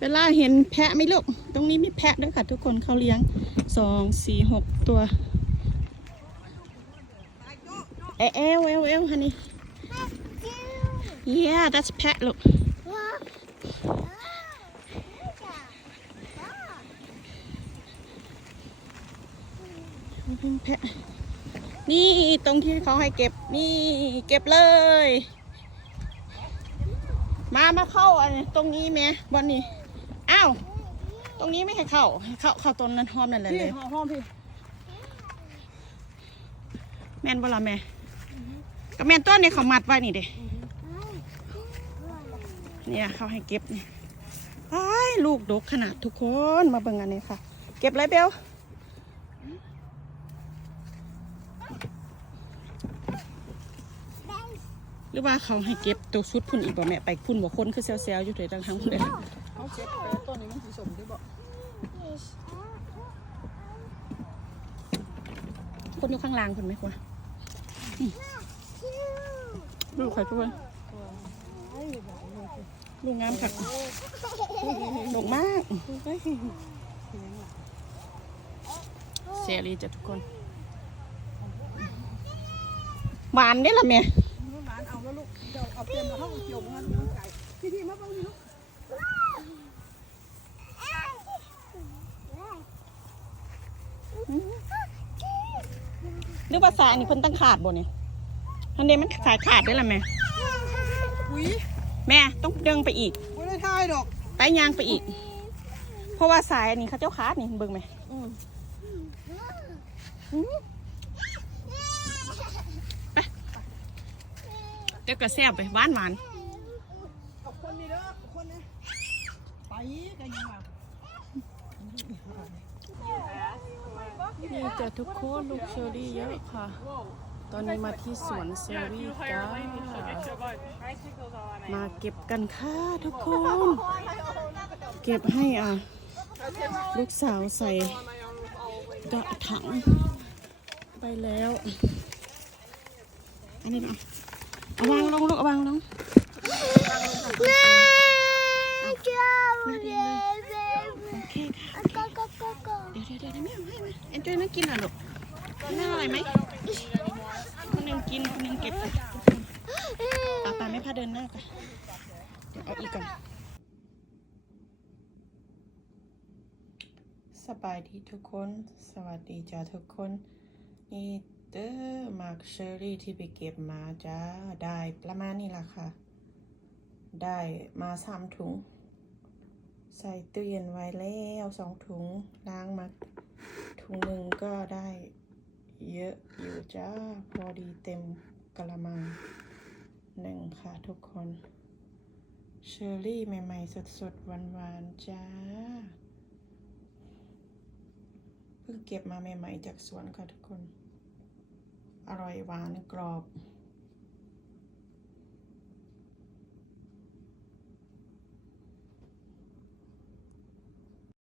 เวลาเห็นแพะไหมลูก ตรงนี้มีแพะด้วยค่ะทุกคนเขาเลี้ยงสองสี่หกตัว เอเอลเอลเอลฮันนี่ yeah that's pet ลูกเป็นแพะ นี่ตรงที่เขาให้เก็บ นี่เก็บเลยมามาเข้าอันตรงนี้แม่บอนนี่ อ้าว ตรงนี้ไม่ให้เข้าให้เข้าเข้าตรงนั้นหอมนั่นแหละพี่เลย หอมหอมพี่แม่นบ่ล่ะแม่ก็แม่นต้นนี่เขามัดไว้นี่เด้เนี่ยเขาให้เก็บนี่ไอ้ายลูกดกขนาดทุกคนมาเบิ่งอันนี้ค่ะ เก็บเลยเบล หรือว่าเขาให้เก็บตัวชุดพุ่นอีกบ่แม่ไปพุ่นบ่คนคือเซลล์ๆอยู่เลยทั้งทั้งเลยเขาเก็บไปต้นนี้มันสีสมที่บอกคนอยู่ข้างล่างคนไหมควะลูกใครทุกคนลูกงามค่ะดกมากเซรีจ้ะทุกคนหวานได้ละแม่หวานเอา แล้วลูกเดี๋ยวเอาเปลี่ยนมาห้องเกี่ยวมันมันไก่พี่พี่มาเบ้างดิลูกหรือว่าสายอันนี้เพิ่นตั้งขาดบ่เนี่ยทันเดมันสายขาดได้ละแม่อุ้ยแม่ต้องดึงไปอีกไม่ได้ทายดอกไปยางไปอีก เพราะว่าสายอันนี้เขาเจ้าขาดนี่เบิ่งไหมอืม เดี๋ยวก็แซ่บไปหวานหวานเอาคนนี้เด้อเอาคนนี้ไปกันยังไงนี่จะทุกคนลูกเชอรี่เยอะค่ะ ตอนนี้มาที่สวนเซรี่จ้ามาเก็บกันค่ะทุกคน เก็บให้อะ ลูกสาวใส่กระถังไปแล้ว อันนี้นะ เอาวางลงลูกเอาวางลงโอเคค่ะเดี๋ยวเดี๋ยวเดี๋ยวแม่เอาให้มาเอ็นจอยนั่งกินเหรอลูกน่าอร่อยไหมคนหนึ่งกินคนหนึ่งเก็บไปตาตาไม่พาเดินหน้าไปเดี๋ยวเอาอีกก่อนสบายดีทุกคน สวัสดีจ้าทุกคนนี่ เด้อมาร์คเชอรี่ที่ไปเก็บมาจ้า ได้ประมาณนี้ละค่ะ ได้มาสามถุง ใส่ตู้เย็นไว้แล้วสองถุง ล้างมาถุงหนึ่งก็ได้เยอะอยู่จ้า พอดีเต็มกระมังหนึ่งค่ะทุกคนเชอร์รี่ใหม่ ๆ สดๆหวานๆจ้า เพิ่งเก็บมาใหม่ ๆ จากสวนค่ะทุกคน อร่อยหวานกรอบ